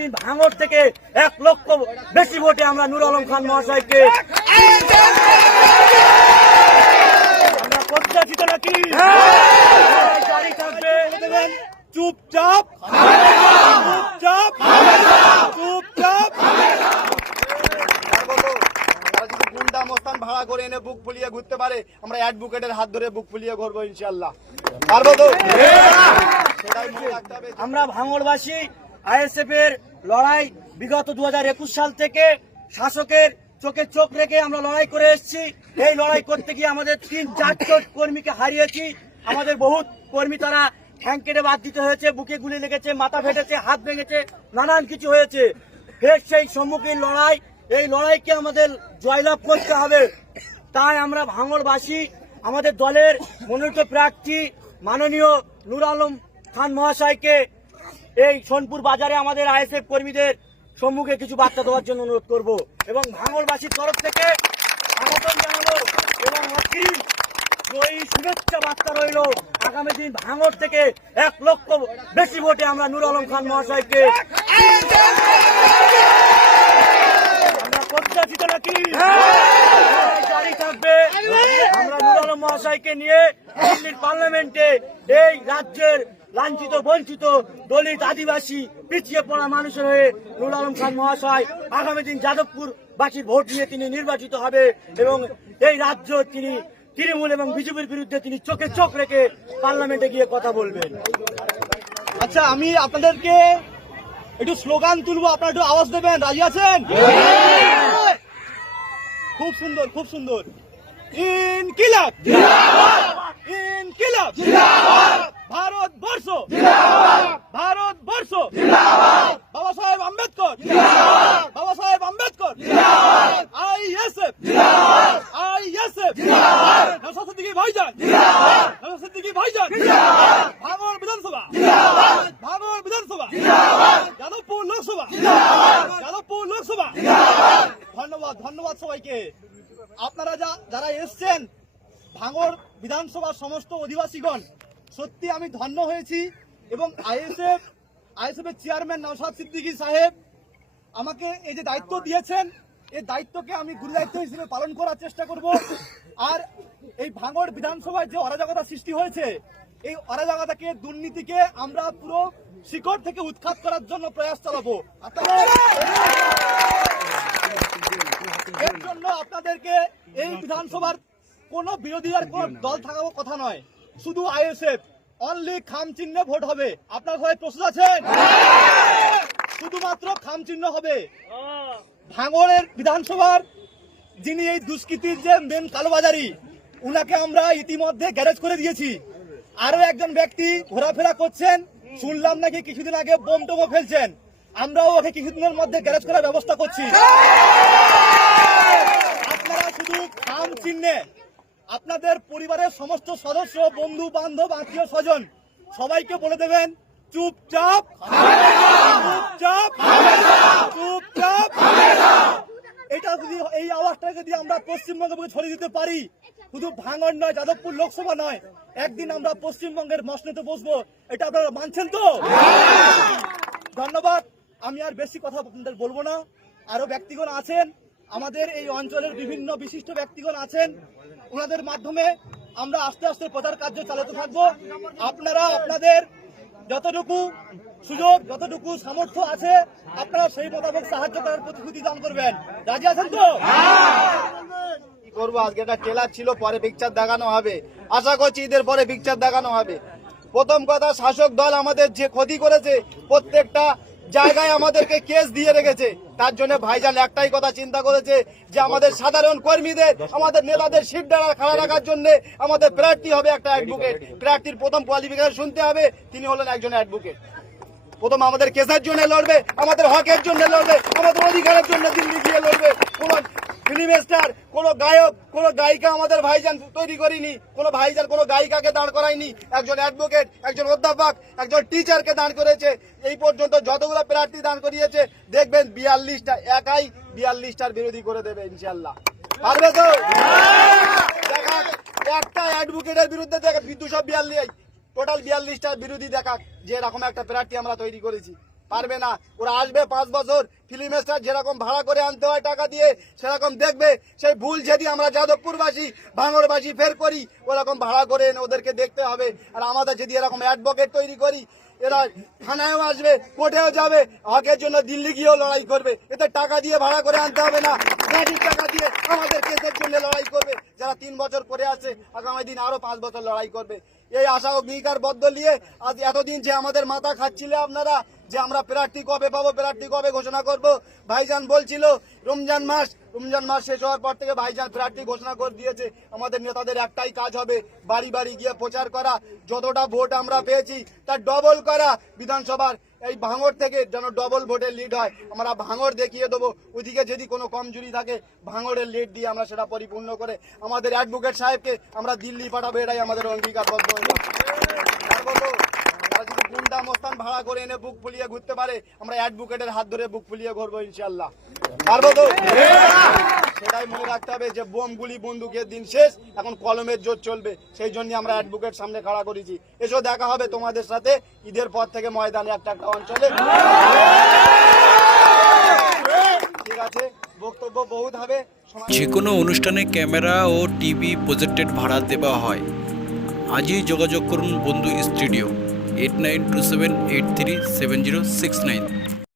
দিন ভাঙর থেকে এক লক্ষ বেশি ভোটে আমরা নুর আলম খান মহাশয়কে আমরা প্রত্যাশিত নাকি চুপচাপ। চুপচাপ। চুপচাপ। পারব তো? তারা যদি গুন্ডা মস্তান ভাড়া করে এনে বুক ফুলিয়ে ঘুরতে পারে। আমরা অ্যাডভোকেটের হাত ধরে বুক ফুলিয়ে ঘুরবো ইনশাল্লাহ পারব তো সেটাই মনে রাখতে হবে। আমরা ভাঙড়বাসী আইএসএফ এর লড়াই বিগত দু হাজার একুশ সাল থেকে শাসকের চোখে চোখ রেখে আমরা লড়াই করে এসেছি। এই লড়াই করতে গিয়ে আমাদের তিন চারজন কর্মীকে হারিয়েছি। আমাদের বহুত কর্মী তারা ঠ্যাং কেটে বাদ দিতে হয়েছে, বুকে গুলি লেগেছে, মাথা ফেটেছে, হাত ভেঙেছে, নানান কিছু হয়েছে। ফের সেই সম্মুখীন লড়াই, এই লড়াইকে আমাদের জয়লাভ করতে হবে। তাই আমরা ভাঙড়বাসী, আমাদের দলের মনোনীত প্রার্থী মাননীয় নুর আলম খান মহাশয়কে এই সোনপুর বাজারে আমাদের আইএসএফ কর্মীদের সম্মুখে কিছু বার্তা দেওয়ার জন্য অনুরোধ করব এবং ভাঙড়বাসীর তরফ থেকে স্বাগতম জানাব এবং জয়ী শুভেচ্ছা বার্তা রইল। আগামী দিন ভাঙড় থেকে এক লক্ষ বেশি ভোটে আমরা নুর আলম খান মহাশয়কে আমরা প্রত্যাশিত নাকি? জারি থাকবে। আমরা নুর আলম মহাশয়কে নিয়ে দিল্লির পার্লামেন্টে এই রাজ্যের লাঞ্ছিত, বঞ্চিত, দলিত, আদিবাসী, পিছিয়ে পড়া মানুষের হয়ে নুর আলম খান মহাশয় আগামী দিন যাদবপুর বাসীর ভোট নিয়ে তিনি নির্বাচিত হবে এবং এই রাজ্য তিনি তৃণমূল এবং বিজেপির বিরুদ্ধে তিনি চোখে চোখ রেখে পার্লামেন্টে গিয়ে কথা বলবেন। আচ্ছা আমি আপনাদেরকে একটু স্লোগান তুলবো, আপনারা একটু আওয়াজ দেবেন। রাজি আছেন? খুব সুন্দর খুব সুন্দর। ইনকিলাব! ইনকিলাব! ভারতবর্ষ ভারতবর্ষ বাবা সাহেব আম্বেদকর। বাবা সাহেব আম্বেদকর। আইএসএফ। আইএসএফ। নৌসাদ সিদ্দিকী ভাইজান। নৌসাদ সিদ্দিকী ভাইজান। ভাঙড় বিধানসভা। ভাঙড় বিধানসভা। যাদবপুর লোকসভা। যাদবপুর লোকসভা। ধন্যবাদ ধন্যবাদ সবাইকে। আপনারা যা যারা এসছেন ভাঙড় বিধানসভার সমস্ত অধিবাসীগণ সত্যি আমি ধন্য হয়েছি এবং আইএসএফ আইএসএফ এর চেয়ারম্যান নওশাদ সিদ্দিকী সাহেব আমাকে এই যে দায়িত্ব দিয়েছেন, এই দায়িত্বকে আমি গুরু দায়িত্ব হিসেবে পালন করার চেষ্টা করব। আর এই ভাঙড় বিধানসভায় যে অরাজকতা সৃষ্টি হয়েছে, এই অরাজকতাকে, দুর্নীতিকে আমরা পুরো শিকড় থেকে উৎখাত করার জন্য প্রয়াস চালাবো। এর জন্য আপনাদেরকে এই বিধানসভার কোন বিরোধী আর কোন দল থাকার কথা নয়। শুধু আইএসএফ অনলি খাম চিহ্নে ভোট হবে। আপনার ঘরে প্রস্তুত আছেন শুধুমাত্র খাম চিহ্ন হবে। ভাঙড়ের বিধানসভার যিনি এই দুষ্কৃতির যে মেন কালোবাজারি, উনাকে আমরা ইতিমধ্যে গ্যারেজ করে দিয়েছি। আরও একজন ব্যক্তি ঘোরাফেরা করছেন। শুনলাম নাকি কিছুদিন আগে বোম টোমো ফেলছেন। আমরাও ওকে কিছুদিনের মধ্যে গ্যারেজ করার ব্যবস্থা করছি। আপনারা শুধু খাম চিহ্নে আপনাদের পরিবারের সমস্ত সদস্য, বন্ধু, বান্ধব, আত্মীয় স্বজন, সবাইকে বলে দেবেন, চুপচাপ চুপচাপ চুপচাপ। এটা যদি এই আওয়াজটা যদি আমরা পশ্চিমবঙ্গে ছড়িয়ে দিতে পারি, শুধু ভাঙন নয়, যাদবপুর লোকসভা নয়, একদিন আমরা পশ্চিমবঙ্গের মসনদে বসবো, এটা আপনারা মানছেন তো? ধন্যবাদ। আমি আর বেশি কথা আপনাদের বলব না। আরও ব্যক্তিগণ আছেন আমাদের এই অঞ্চলের বিভিন্ন বিশিষ্ট ব্যক্তিগণ আছেন, ওনাদের মাধ্যমে আমরা আস্তে আস্তে প্রচার কার্য চালাতে থাকব। আপনারা আপনাদের যতটুকু সুযোগ, যতটুকু সামর্থ্য আছে, আপনারা সেই মোতাবেক সাহায্য করার প্রতিশ্রুতি দান করবেন। রাজি আছেন তো? কি করব? আজকে একটা টেলার ছিল, পরে পিকচার দেখানো হবে। আশা করছি ঈদের পরে পিকচার দেখানো হবে। প্রথম কথা, শাসক দল আমাদের যে ক্ষতি করেছে, প্রত্যেকটা জায়গায় আমাদেরকে কেস দিয়ে রেখেছে। তার জন্য ভাইজান একটাই কথা চিন্তা করেছে যে আমাদের সাধারণ কর্মীদের, আমাদের নেতাদের ডালা খাড়া রাখার জন্য আমাদের প্রার্থী হবে একটা অ্যাডভোকেট প্রার্থীর প্রথম কোয়ালিফিকেশন শুনতে হবে, তিনি হলেন একজন অ্যাডভোকেট প্রথম আমাদের কেসের জন্য লড়বে, আমাদের হকের জন্য লড়বে, আমাদের অধিকারের জন্য দিল্লি গিয়ে লড়বে। ফিল্ম স্টার, কোন গায়ক, কোন গায়িকা আমাদের ভাইজান তৈরি করিনি, কোন ভাইজান, কোন গায়িকাকে দাঁড় করায়নি। একজন অ্যাডভোকেট একজন অধ্যাপক, একজন টিচারকে দাঁড় করেছে। এই পর্যন্ত যতগুলো প্রার্থী দাঁড় করিয়েছে, দেখবেন বিয়াল্লিশটা, একাই বিয়াল্লিশটার বিরোধী করে দেবে ইনশাল্লাহ পারবে তো? একটা অ্যাডভোকেটের বিরুদ্ধে দেখা দুশো বিয়াল্লিশ টোটাল বিয়াল্লিশটার বিরোধী দেখা যে এরকম একটা প্রার্থী আমরা তৈরি করেছি। পারবে না। ওরা আসবে পাঁচ বছর ফিল্ম স্টার যেরকম ভাড়া করে আনতে হয় টাকা দিয়ে, সেরকম দেখবে। সেই ভুল যদি আমরা যাদবপুরবাসী ভাঙড়বাসী ফের করি, ওরকম ভাড়া করে ওদেরকে দেখতে হবে। আর আমাদের যদি এরকম অ্যাডভোকেট তৈরি করি, এরা থানায়ও আসবে, কোর্টেও যাবে হকের জন্য দিল্লি গিয়েও লড়াই করবে। এতে টাকা দিয়ে ভাড়া করে আনতে হবে না। টাকা দিয়ে আমাদের কেসের জন্য লড়াই করবে। যারা তিন বছর করে আছে, আগামী দিন আরও পাঁচ বছর লড়াই করবে। এই আশা অঙ্গীকার বদ্ধ নিয়ে আজ এতদিন যে আমাদের মাথা খাচ্ছিলে আপনারা, যে আমরা প্রার্থী কবে পাবো, প্রার্থী কবে ঘোষণা করব, ভাইজান বলছিল, রমজান মাস রমজান মাস শেষ হওয়ার পর থেকে ভাইজান প্রার্থী ঘোষণা করে দিয়েছে, আমাদের নেতাদের একটাই কাজ হবে, বাড়ি বাড়ি গিয়ে প্রচার করা, যতটা ভোট আমরা পেয়েছি তার ডবল করা, বিধানসভার এই ভাঙড় থেকে যেন ডবল ভোটের লিড হয় আমরা ভাঙর দেখিয়ে দেবো। ওইদিকে যদি কোনো কমজুরি থাকে ভাঙরের লিড দিয়ে আমরা সেটা পরিপূর্ণ করে আমাদের অ্যাডভোকেট সাহেবকে আমরা দিল্লি পাঠাবো এটাই আমাদের অঙ্গীকারবদ্ধ হইল আর বলব, তারা যদি গুন্ডা মোস্তান ভাড়া করে এনে বুক ফুলিয়ে ঘুরতে পারে আমরা অ্যাডভোকেটের হাত ধরে বুক ফুলিয়ে ঘুরবো ইনশাল্লাহ সেটাই মনে রাখতে হবে যে বোম গুলি বন্দুকের দিন শেষ, এখন কলমের জোর চলবে। সেই জন্য আমরা অ্যাডভোকেট সামনে খাড়া করেছি। এসো দেখা হবে তোমাদের সাথে ঈদের পর থেকে ময়দানে একটা একটা অঞ্চলে। ঠিক আছে, বক্তব্য বহুত হবে যে কোনো অনুষ্ঠানে ক্যামেরা ও টিভি প্রজেক্টেড ভাড়া দেওয়া হয়। আজই যোগাযোগ করুন বন্ধু studio eight nine two seven eight three seven zero six nine